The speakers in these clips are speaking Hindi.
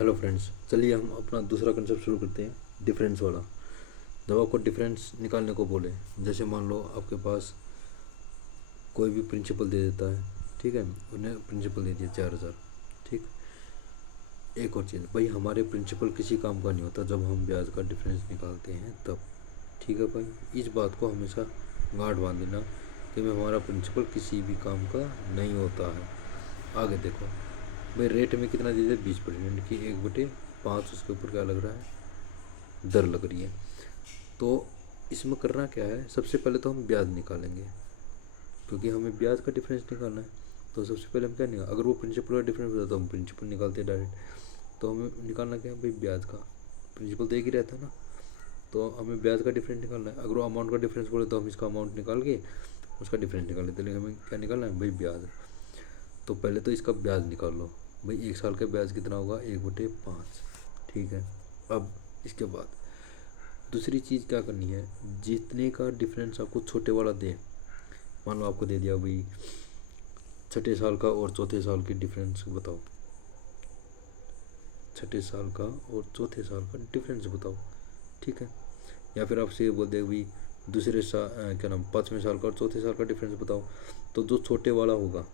हेलो फ्रेंड्स, चलिए हम अपना दूसरा कंसेप्ट शुरू करते हैं, डिफरेंस वाला। जब आपको डिफरेंस निकालने को बोले, जैसे मान लो आपके पास कोई भी प्रिंसिपल दे देता है, ठीक है, उन्हें प्रिंसिपल दे दिया 4,000। ठीक। एक और चीज़ भाई, हमारे प्रिंसिपल किसी काम का नहीं होता जब हम ब्याज का डिफरेंस निकालते हैं तब। ठीक है भाई, इस बात को हमेशा गांठ बांध देना कि भाई हमारा प्रिंसिपल किसी भी काम का नहीं होता है। आगे देखो भाई, रेट में कितना दे दिया, 20% की 1/5, उसके ऊपर क्या लग रहा है, दर लग रही है। तो इसमें करना क्या है, सबसे पहले तो हम ब्याज निकालेंगे, क्योंकि हमें ब्याज का डिफरेंस निकालना है। तो सबसे पहले हम क्या निकाल, अगर वो प्रिंसिपल का डिफरेंस होता तो हम प्रिंसिपल निकालते हैं डायरेक्ट। तो हमें निकालना क्या है भाई, ब्याज का। प्रिंसिपल तो एक ही रहता है ना, तो हमें ब्याज का डिफरेंस निकालना है। अगर वो अमाउंट का डिफरेंस बोले तो हम इसका अमाउंट निकाल के उसका डिफरेंस निकाल लेते, लेकिन हमें क्या निकालना है भाई, ब्याज। तो पहले तो इसका ब्याज निकाल लो भाई, 1 साल का ब्याज कितना होगा, 1/5। ठीक है। अब इसके बाद दूसरी चीज़ क्या करनी है, जितने का डिफरेंस आपको छोटे वाला दे, मान लो आपको दे दिया भाई छठे साल का और चौथे साल की डिफरेंस बताओ, छठे साल का और चौथे साल का डिफरेंस बताओ। ठीक है। या फिर आपसे ये बोल दे भाई दूसरे साल क्या नाम, 5वें साल का और चौथे साल का डिफरेंस बताओ, तो जो छोटे वाला होगा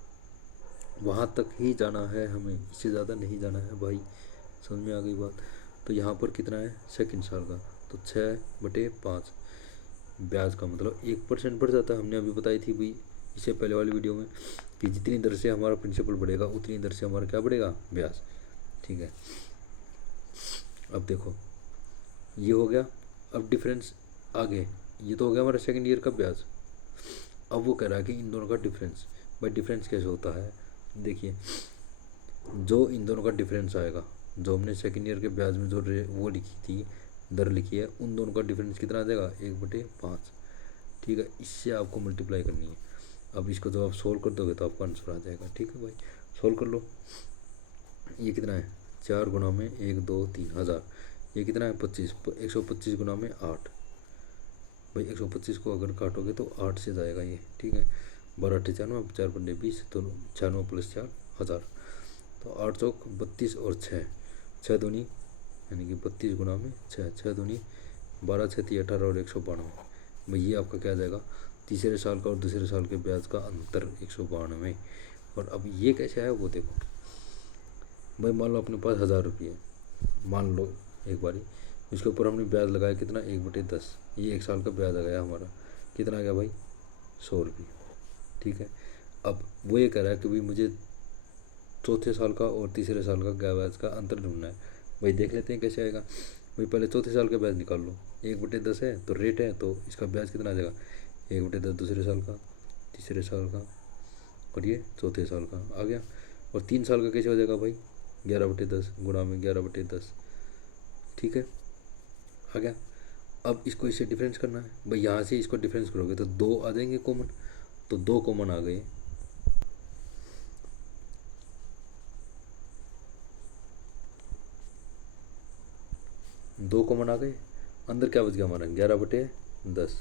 वहाँ तक ही जाना है हमें, इससे ज़्यादा नहीं जाना है भाई। समझ में आ गई बात। तो यहाँ पर कितना है, सेकंड साल का, तो 6/5 ब्याज का मतलब 1% बढ़ जाता है। हमने अभी बताई थी भाई इससे पहले वाली वीडियो में कि जितनी दर से हमारा प्रिंसिपल बढ़ेगा उतनी दर से हमारा क्या बढ़ेगा, ब्याज। ठीक है। अब देखो ये हो गया। अब डिफरेंस आगे, ये तो हो गया हमारा सेकंड ईयर का ब्याज। अब वो कह रहा है कि इन दोनों का डिफरेंस। भाई डिफरेंस कैसे होता है, देखिए, जो इन दोनों का डिफरेंस आएगा, जो हमने सेकेंड ईयर के ब्याज में जो वो लिखी थी, दर लिखी है, उन दोनों का डिफरेंस कितना आ जाएगा, 1/5। ठीक है। इससे आपको मल्टीप्लाई करनी है। अब इसको जब आप सोल्व कर दोगे तो आपका आंसर आ जाएगा। ठीक है भाई, सोल्व कर लो। ये कितना है, 4 × 1 2 3 हज़ार। ये कितना है, 25। 125 गुना में 8। भाई 125 को अगर काटोगे तो 8 से जाएगा ये। ठीक है। 12×8 = 96, 4×20, तो 96 + 4 हज़ार। तो 8×4 = 32 और 6 दूनी यानी कि 32 गुना में 6, 6 दूनी 12, 6 × 18 और 192। भाई ये आपका क्या आ जाएगा, तीसरे साल का और दूसरे साल के ब्याज का अंतर 192। और अब ये कैसे आया वो देखो भाई, मान लो अपने पास 1,000 रुपये, मान लो एक बारी, इसके ऊपर हमने ब्याज लगाया कितना, 1/10। ये 1 साल का ब्याज आ गया हमारा, कितना आ गया भाई, 100 रुपये। ठीक है। अब वो ये कह रहा है कि भाई मुझे चौथे साल का और तीसरे साल का ब्याज का अंतर ढूंढना है। भाई देख लेते हैं कैसे आएगा। भाई पहले चौथे साल का ब्याज निकाल लो, 1/10 है तो रेट है, तो इसका ब्याज कितना आ जाएगा, 1/10 दूसरे साल का, तीसरे साल का, और ये चौथे साल का आ गया। और 3 साल का कैसे हो जाएगा भाई, 11/10 गुणा में 11/10। ठीक है, आ गया। अब इसको इससे डिफरेंस करना है भाई, यहाँ से इसको डिफरेंस करोगे तो 2 आ जाएंगे कॉमन, तो 2 कॉमन आ गए। 2 कॉमन आ गए, अंदर क्या बच गया हमारा, 11/10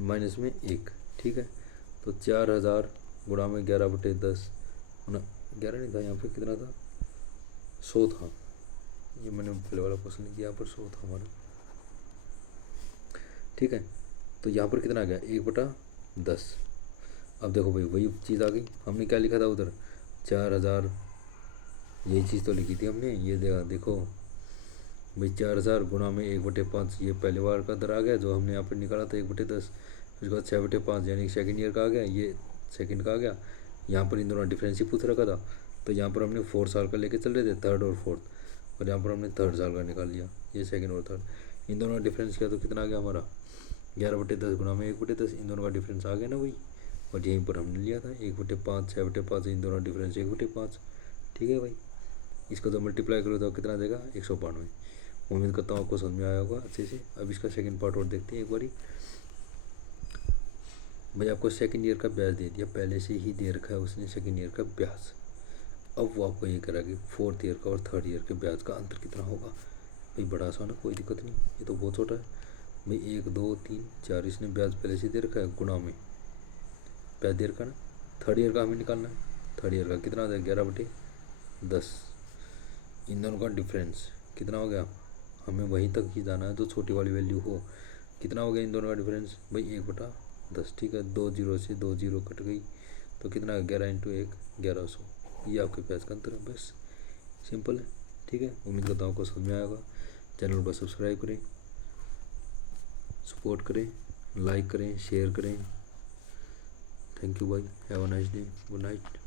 माइनस में 1। ठीक है। तो 4,000 गुणा में 11/10 ना, 11 नहीं था यहाँ पे, कितना था, 100 था। ये मैंने पहले वाला क्वेश्चन लिख दिया, यहाँ पर 100 था हमारा। ठीक है। तो यहाँ पर कितना आ गया, 1/10। अब देखो भाई वही चीज़ आ गई, हमने क्या लिखा था उधर, 4,000, यही चीज़ तो लिखी थी हमने। ये देखो भाई, 4,000 गुणा में 1/5, ये पहले बार का दर आ गया जो हमने यहाँ पर निकाला था, 1/10। उसके बाद 6/5 यानी सेकेंड ईयर का आ गया, ये सेकेंड का आ गया। यहाँ पर इन दोनों डिफरेंस ही पूछ रखा था, तो यहाँ पर हमने 4 साल का लेके चल रहे थे, थर्ड और फोर्थ, और यहाँ पर हमने थर्ड साल का निकाल लिया, ये सेकेंड और थर्ड। इन दोनों का डिफरेंस किया तो कितना आ गया हमारा, 11/10 गुणा में 1/10, इन दोनों का डिफरेंस आ गया ना भाई। और यहीं पर हमने लिया था 1/5, 6/5, इन दोनों डिफरेंस 1/5। ठीक है भाई, इसको तो मल्टीप्लाई करो तो कितना देगा, 192। उम्मीद करता हूँ आपको समझ में आया होगा अच्छे से। अब इसका सेकंड पार्ट और देखते हैं एक बारी। भाई आपको सेकंड ईयर का ब्याज दे दिया, पहले से ही दे रखा है उसने सेकंड ईयर का ब्याज। अब वो आपको ये करा कि फोर्थ ईयर का और थर्ड ईयर के ब्याज का अंतर कितना होगा। भाई बड़ा आसान है, कोई दिक्कत नहीं, ये तो बहुत छोटा है भाई। 1 2 3 4 इसने ब्याज पहले से दे रखा है, गुणा में ब्याज दे रखा है ना। थर्ड ईयर का हमें निकालना है, थर्ड ईयर का कितना आ जाएगा, 11/10। इन दोनों का डिफरेंस कितना हो गया, हमें वहीं तक ही जाना है जो छोटी वाली वैल्यू हो। कितना हो गया इन दोनों का डिफरेंस भाई 1/10, ठीक है। 2 जीरो से 2 जीरो कट गई तो कितना 11 इंटू 1 1100। ये आपके प्याज का अंतर है, बस सिंपल है, ठीक है। उम्मीद करता हूँ आपको समझ में आएगा। चैनल को सब्सक्राइब करें, सपोर्ट करें, लाइक करें, शेयर करें। थैंक यू भाई, have a nice day, good night.